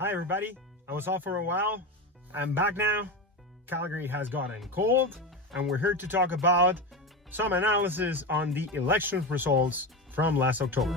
Hi everybody, I was off for a while. I'm back now. Calgary has gotten cold and we're here to talk about some analysis on the election results from last October.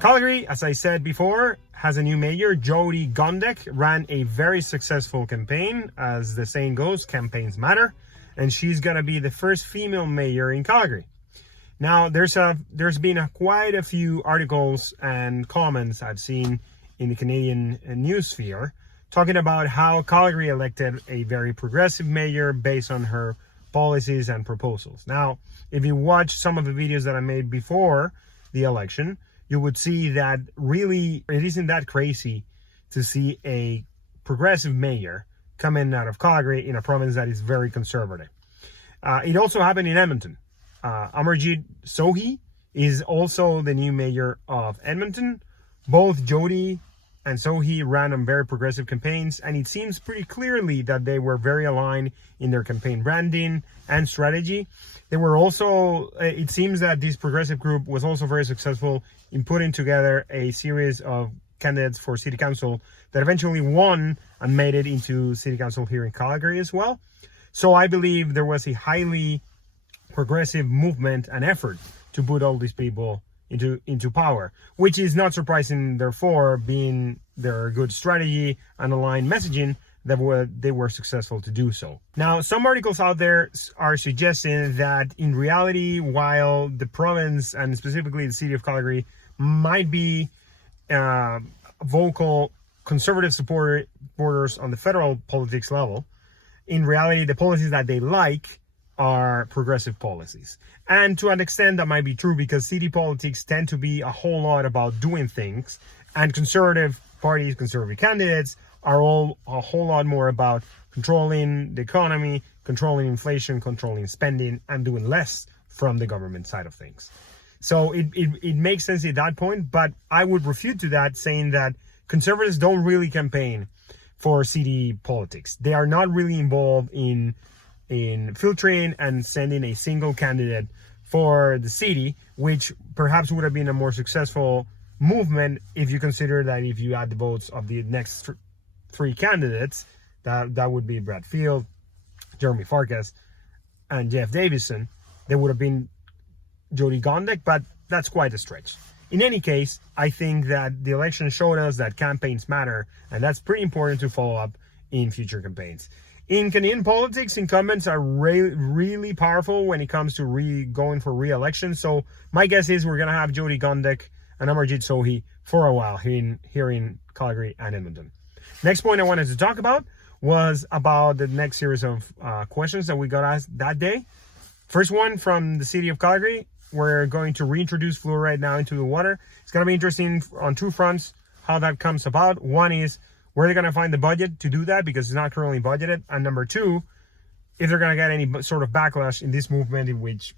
Calgary, as I said before, has a new mayor. Jody Gondek ran a very successful campaign. As the saying goes, campaigns matter. And she's going to be the first female mayor in Calgary. Now, there's been quite a few articles and comments I've seen in the Canadian news sphere talking about how Calgary elected a very progressive mayor based on her policies and proposals. Now, if you watch some of the videos that I made before the election, you would see that really it isn't that crazy to see a progressive mayor coming out of Calgary in a province that is very conservative. It also happened in Edmonton. Amarjeet Sohi is also the new mayor of Edmonton. Both Jody and Sohi ran on very progressive campaigns, and it seems pretty clearly that they were very aligned in their campaign branding and strategy. They were also, it seems that this progressive group was also very successful in putting together a series of candidates for city council that eventually won and made it into city council here in Calgary as well. So I believe there was a highly progressive movement and effort to put all these people into power, which is not surprising, therefore, being their good strategy and aligned messaging, that they were successful to do so. Now, some articles out there are suggesting that in reality, while the province and specifically the city of Calgary might be vocal conservative supporters on the federal politics level, in reality, the policies that they like are progressive policies. And to an extent, that might be true because city politics tend to be a whole lot about doing things, and conservative parties, conservative candidates are all a whole lot more about controlling the economy, controlling inflation, controlling spending, and doing less from the government side of things. So it makes sense at that point, but I would refute to that, saying that conservatives don't really campaign for city politics. They are not really involved in filtering and sending a single candidate for the city, which perhaps would have been a more successful movement if you consider that if you add the votes of the next three candidates, that would be Brad Field, Jeremy Farkas, and Jeff Davison, there would have been Jody Gondek, but that's quite a stretch. In any case, I think that the election showed us that campaigns matter, and that's pretty important to follow up in future campaigns. In Canadian politics, incumbents are really powerful when it comes to going for re-election. So my guess is we're going to have Jody Gondek and Amarjeet Sohi for a while here in Calgary and Edmonton. Next point I wanted to talk about was about the next series of questions that we got asked that day. First one from the city of Calgary. We're going to reintroduce fluoride now into the water. It's going to be interesting on two fronts how that comes about. One is where they're going to find the budget to do that, because it's not currently budgeted. And number two, if they're going to get any sort of backlash in this movement in which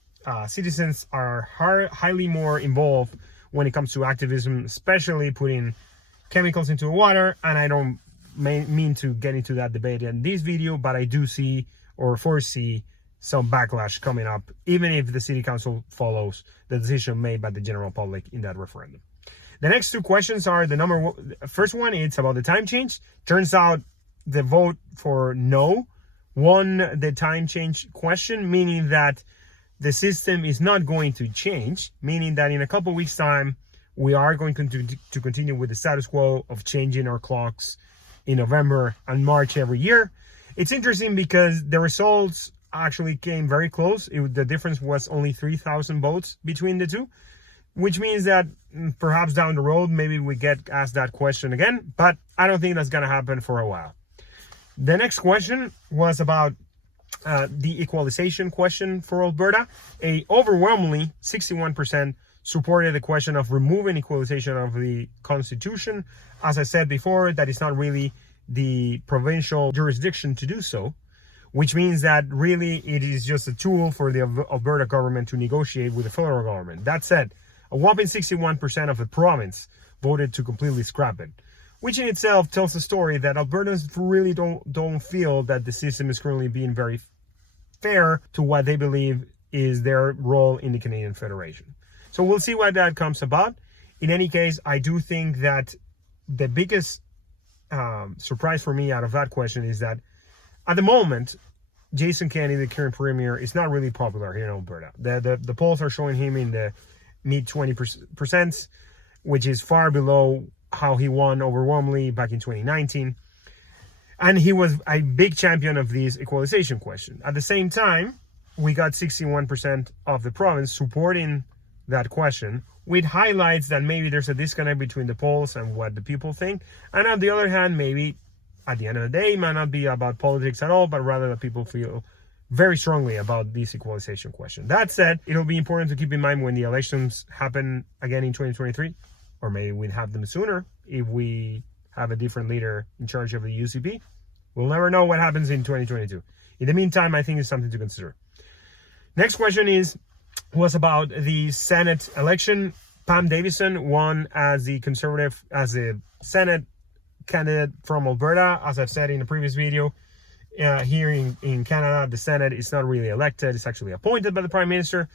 citizens are highly more involved when it comes to activism, especially putting chemicals into the water. And I don't mean to get into that debate in this video, but I do see or foresee some backlash coming up, even if the city council follows the decision made by the general public in that referendum. The next two questions are first one, it's about the time change. Turns out the vote for no won the time change question, meaning that the system is not going to change, meaning that in a couple weeks time, we are going to continue with the status quo of changing our clocks in November and March every year. It's interesting because the results actually came very close. The difference was only 3,000 votes between the two, which means that perhaps down the road, maybe we get asked that question again, but I don't think that's going to happen for a while. The next question was about the equalization question for Alberta. Overwhelmingly 61% supported the question of removing equalization of the Constitution. As I said before, that is not really the provincial jurisdiction to do so, which means that really it is just a tool for the Alberta government to negotiate with the federal government. That said, a whopping 61% of the province voted to completely scrap it, which in itself tells a story that Albertans really don't feel that the system is currently being very fair to what they believe is their role in the Canadian Federation. So we'll see what that comes about. In any case, I do think that the biggest surprise for me out of that question is that at the moment, Jason Kenney, the current premier, is not really popular here in Alberta. The polls are showing him in the mid 20%, which is far below how he won overwhelmingly back in 2019. And he was a big champion of this equalization question. At the same time, we got 61% of the province supporting that question, which highlights that maybe there's a disconnect between the polls and what the people think. And on the other hand, maybe at the end of the day, it might not be about politics at all, but rather that people feel very strongly about this equalization question. That said, it'll be important to keep in mind when the elections happen again in 2023, or maybe we'd have them sooner if we have a different leader in charge of the UCP. We'll never know what happens in 2022. In the meantime, I think it's something to consider. Next question was about the Senate election. Pam Davison won as the Senate candidate from Alberta. As I've said in the previous video, here in Canada, the Senate is not really elected. It's actually appointed by the Prime Minister.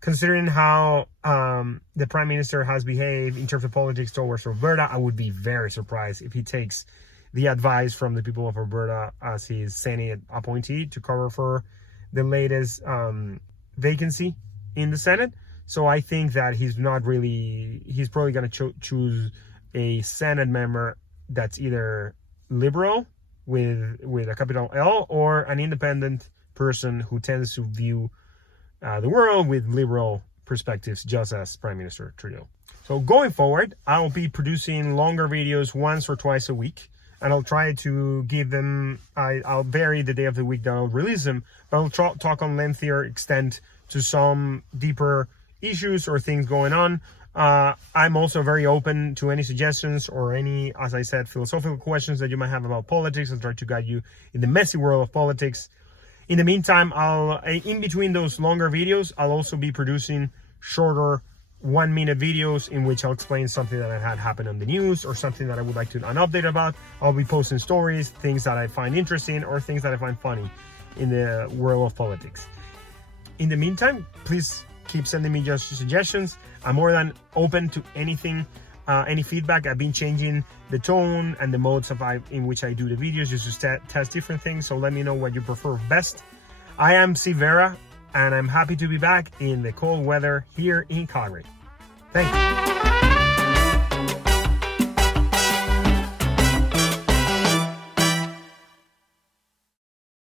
Considering how the Prime Minister has behaved in terms of politics towards Alberta, I would be very surprised if he takes the advice from the people of Alberta as his Senate appointee to cover for the latest vacancy in the Senate. So I think that he's probably going to choose a Senate member that's either liberal with a capital L or an independent person who tends to view the world with liberal perspectives, just as Prime Minister Trudeau. So going forward, I'll be producing longer videos once or twice a week, and I'll try to give them, I'll vary the day of the week that I'll release them, but I'll talk on lengthier extent to some deeper issues or things going on. I'm also very open to any suggestions or any, as I said, philosophical questions that you might have about politics. I'll try to guide you in the messy world of politics. In the meantime, in between those longer videos, I'll also be producing shorter 1-minute videos in which I'll explain something that had happened on the news or something that I would like to an update about. I'll be posting stories, things that I find interesting or things that I find funny in the world of politics. In the meantime, please keep sending me just suggestions. I'm more than open to anything, any feedback. I've been changing the tone and the modes in which I do the videos just to test different things. So let me know what you prefer best. I am Sivera, and I'm happy to be back in the cold weather here in Calgary. Thank you.